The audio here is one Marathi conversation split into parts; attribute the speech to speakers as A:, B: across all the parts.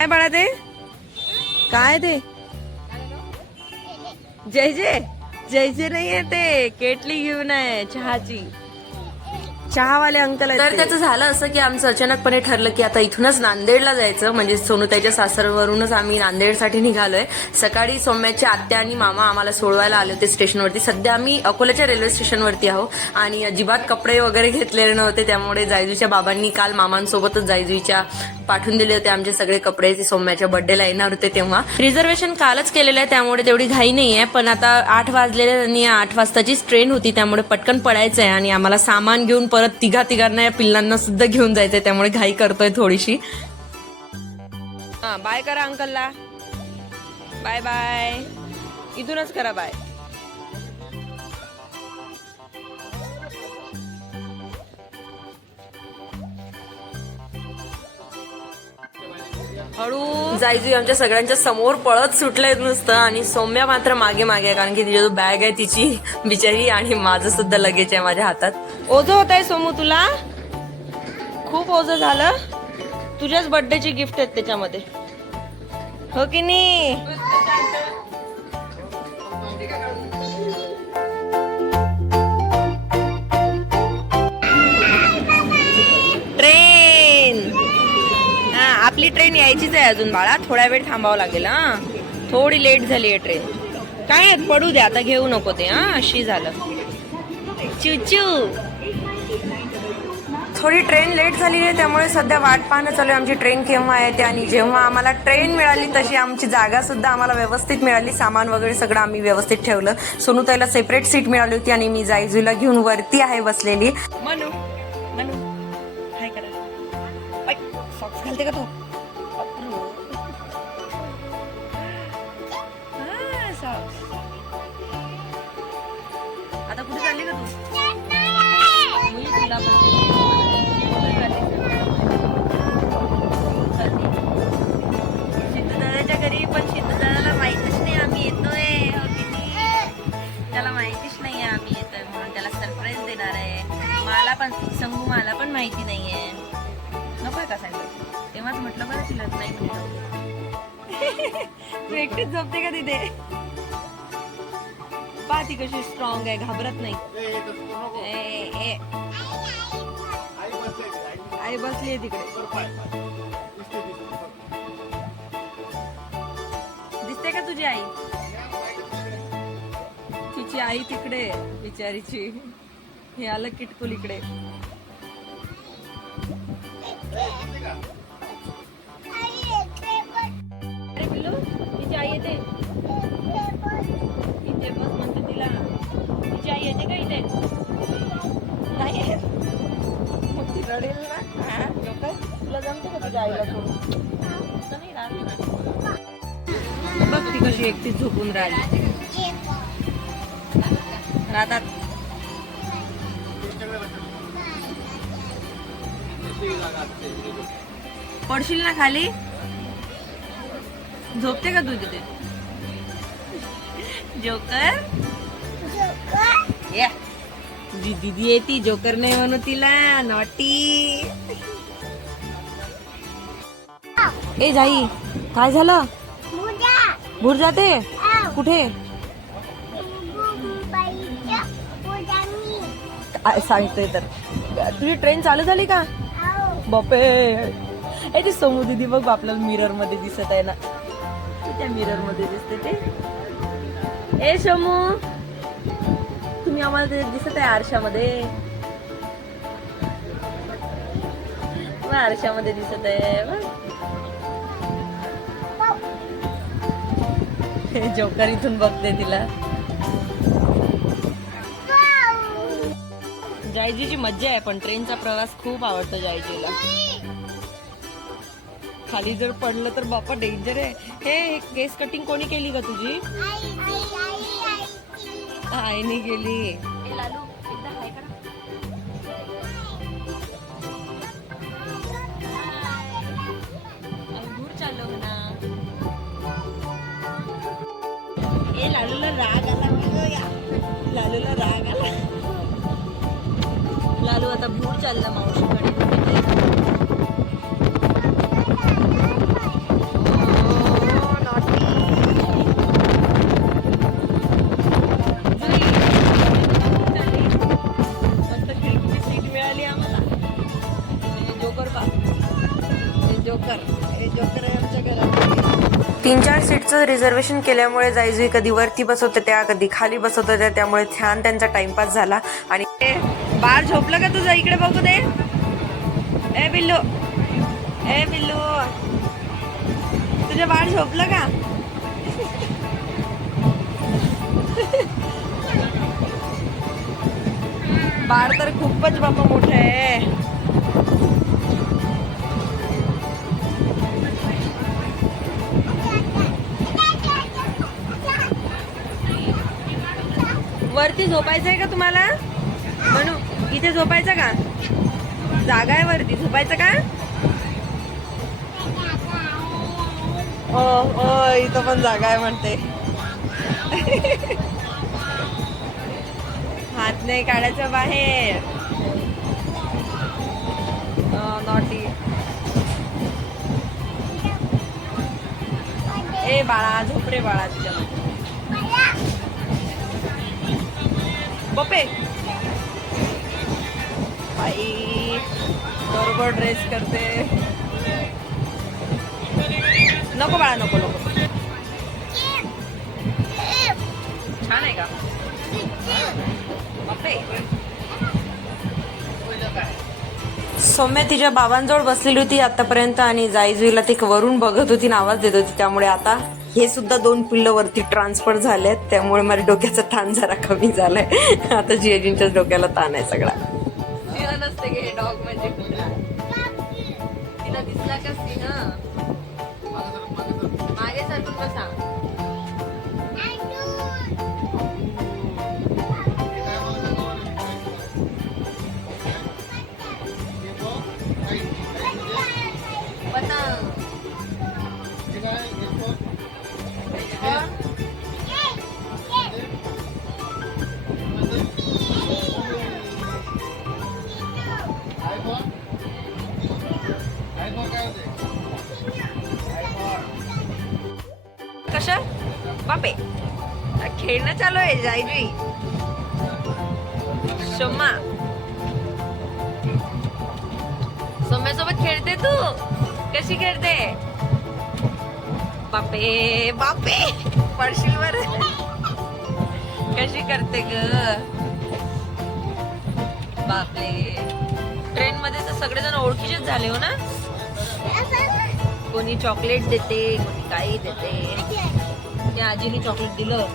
A: काय बाळा ते? काय ते? जय जय. जय जय नाहीये ते. केटली घेऊन आहे चहाची. चहावाले अंकल
B: तर त्याचं झालं असं की आमचं अचानकपणे ठरलं की आता इथूनच नांदेडला जायचं. म्हणजे सोनूताईच्या सासरवरूनच आम्ही नांदेडसाठी निघालोय. सकाळी सौम्याचे आत्या आणि मामा आम्हाला सोडवायला आले होते स्टेशनवरती. सध्या आम्ही अकोल्याच्या रेल्वे स्टेशनवरती आहोत आणि अजिबात कपडे वगैरे घेतलेले नव्हते. त्यामुळे जायजूच्या बाबांनी काल मामांसोबतच जायजूच्या पाठवून दिले होते आमचे सगळे कपडे. ते सौम्याच्या बर्थडेला येणार होते तेव्हा. रिझर्वेशन कालच केलेलं आहे त्यामुळे तेवढी घाई नाही आहे. पण आता आठ वाजलेले आणि आठ वाजताचीच ट्रेन होती त्यामुळे पटकन पडायचं आहे आणि आम्हाला सामान घेऊन परत तिघा तिघांना या पिल्लांना सुद्धा घेऊन जायचंय त्यामुळे घाई करतोय थोडीशी.
A: हा बाय करा अंकलला. Bye bye. इथूनच करा बाय. हळू
B: जायजू आमच्या सगळ्यांच्या समोर पळत सुटलंय नुसतं आणि सौम्या मात्र मागे मागे आहे कारण की तिची जो बॅग आहे तिची बिचारी आणि माझं सुद्धा लगेच आहे माझ्या हातात.
A: ओझं होत आहे सोमू तुला? खूप ओझं झालं. तुझ्याच बर्थडेची गिफ्ट आहेत त्याच्यामध्ये. हो की नाही? ट्रेन यायचीच आहे अजून बाळा. थोडा वेळ थांबावं लागेल हा. थोडी लेट झाली आहे ट्रेन काय पडू दे आता घेऊ नको ते हा. अशी झालं. चुचू
B: थोडी ट्रेन लेट झाली आहे त्यामुळे सध्या वाट पाहणं चालू आहे. आमची ट्रेन केव्हा येते आणि जेव्हा आम्हाला ट्रेन मिळाली तशी आमची जागा सुद्धा आम्हाला व्यवस्थित मिळाली. सामान वगैरे सगळं आम्ही व्यवस्थित ठेवलं. सोनूताईला सेपरेट सीट मिळाली होती आणि मी जायजूला घेऊन वरती आहे बसलेली.
A: मनू मनू हाय करा. सॉक्स घालते का तू? आता कुठे चालली का तू? मी तुला पण- घरी पण सिद्धूदादाला माहितीच नाही आम्ही येतोय त्याला माहितीच नाही आम्ही येतोय म्हणून त्याला सरप्राईज देणार आहे. मला पण संगू मला पण माहिती नाहीये. नको का सांगतो तेव्हाच म्हटलं बरं तिला नाही म्हटलं. तू एकटीच झोपते का तिथे? पहा ती कशी स्ट्रॉंग आहे घाबरत नाही. ए, ए. आई बसली तिकडे. दिसते का तुझी आई? तिची आई तिकडे बिचारीची. हे आलं किटकुल इकडे. बघ ती कशी एकटीच झोपून राहिली. राहतात पडशील ना खाली? झोपते का तू तिथे? जोकर? या. तुझी दिदी आहे ती जोकर नाही म्हणू तिला नॉटी. ए जाई काय झालं? भूर जाते कुठे? काय सांगते तर. तुझी ट्रेन चालू झाली का? बापे ए ती समू दिदी बघ आपल्याला मिररमध्ये दिसत आहे ना. त्या मिररमध्ये दिसते ते. ए शमू तुम्ही आम्हाला दिसत आहे आरशामध्ये. आरशामध्ये दिसत आहे हे जोकर इथून बघते तिला. जायजीची मज्जा आहे पण ट्रेनचा प्रवास खूप आवडतो जायजीला. खाली जर पडलं तर बापा डेंजर आहे. हे केस कटिंग कोणी केली का तुझी? आईने गेली ए लालूला राग आला. लालूला राग आला. लालू आता भूर चालला मावशीकडे.
B: तीन चार सीटचं रिझर्वेशन केल्यामुळे जायजुई कधी वरती बसवत त्या कधी खाली बसवत होत्या त्यामुळे छान त्यांचा टाइमपास झाला. आणि
A: बार झोपलं का तुझं? इकडे बघू दे. ए बिल्लू. ए बिल्लू. तुझ्या बाळ झोपलं का? बाळ तर खूपच बाबा मोठं आहे. वरती झोपायचं आहे का तुम्हाला? म्हणू इथे झोपायचं का? जागा आहे वरती झोपायचं का? ओ ओ इथं पण जागा आहे म्हणते. हात नाही काढायचं बाहेर. नॉटी ए बाळा झोपडे बाळा तिच्या बपे. आई बरोबर ड्रेस करते. नको बाळा नको नको. छान आहे का? बपे.
B: सौम्या तिच्या बाबांजवळ बसलेली होती आतापर्यंत आणि जाईजुईला ती वरून बघत होती आणि आवाज देत होती त्यामुळे आता हे सुद्धा दोन पिल्लं वरती ट्रान्सफर आहेत त्यामुळे माझ्या डोक्याचा ताण जरा कमी झालाय. आता जियाजींच्याच डोक्याला ताण आहे सगळा.
A: तिला डॉग म्हणजे तिला दिसला का मागे बसा. पतंग. खेळणं चालू आहे जायजी शम्मा. सोम्यासोबत खेळते तू? कशी खेळते? बापे बापे. पडशील वर कशी करते ग? बापे ट्रेन मध्ये तर सगळेजण ओळखीचेच झाले हो ना? कोणी चॉकलेट देते कोणी काही देते. त्या आजीनी चॉकलेट दिलं.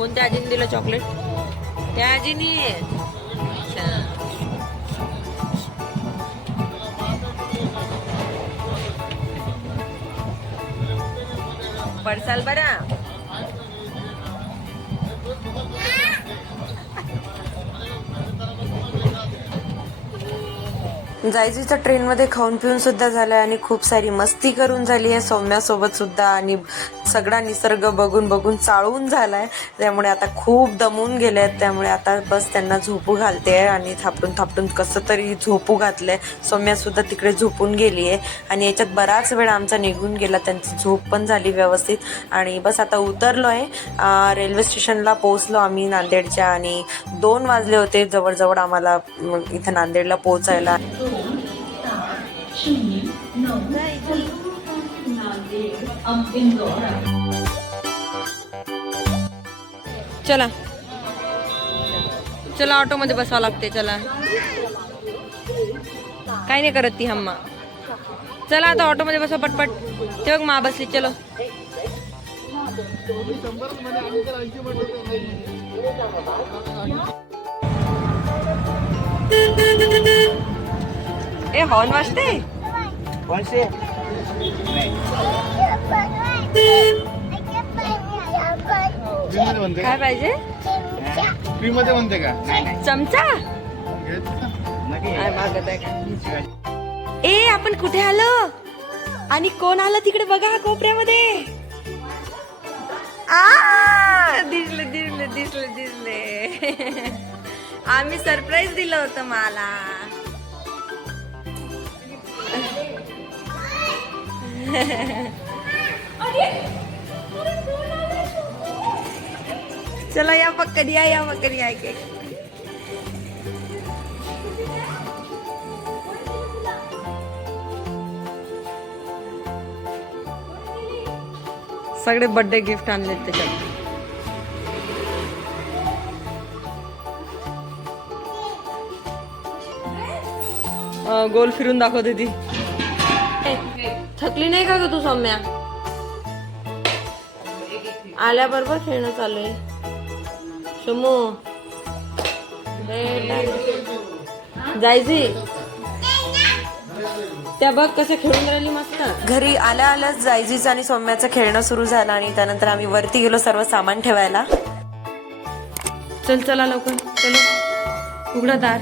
A: कोणत्या आजीने दिलं चॉकलेट त्या आजीने. पडसाल बरा.
B: जायजीचा ट्रेनमध्ये खाऊन पिऊन सुद्धा झालं आणि खूप सारी मस्ती करून झाली आहे. सौम्यासोबत सुद्धा आणि सगळा निसर्ग बघून बघून चाळून झालाय. त्यामुळे आता खूप दमून गेले आहेत त्यामुळे आता बस त्यांना झोपू घालते आणि थापटून थापटून कसं तरी झोपू घातलंय. सौम्या सुद्धा तिकडे झोपून गेली आहे आणि याच्यात बराच वेळ आमचा निघून गेला. त्यांची झोप पण झाली व्यवस्थित. आणि बस आता उतरलो आहे रेल्वे स्टेशनला पोहोचलो आम्ही नांदेडच्या आणि दोन वाजले होते जवळजवळ आम्हाला इथं नांदेडला पोहोचायला.
A: चला. चला ऑटो मध्ये बसावं लागते चला. काय नाही करत ती हम्मा. चला आता ऑटो मध्ये बसा पटपट. ते बघ मा बसली चलो. ए हॉर्न वाजते
C: फ्री
A: काय पाहिजे?
C: फ्री मध्ये म्हणते का
A: चमचा?
C: नक्की.
A: काय मागत आहे का? ए आपण कुठे आलो? आणि कोण आलं तिकडे बघा कोपऱ्यामध्ये. आ दिसले दिसले दिसले दिसले. आम्ही सरप्राईज दिलं होतं मला. चला या पक्कन या या पक्कन या एक सगळे बर्थडे गिफ्ट आणलेत त्याच्यात. गोल फिरून दाखवते ती थकली नाही का ग तू सौम्या? आल्याबरोबर खेळणं चालू आहे. शमू. जायची त्या बघ कसे खेळून राहिली मस्त.
B: घरी आल्या आल्याच जायजीचं आणि सौम्याचं खेळणं सुरू झालं आणि त्यानंतर आम्ही वरती गेलो सर्व सामान ठेवायला.
A: चल चला लवकर. चलो. उघडा दार.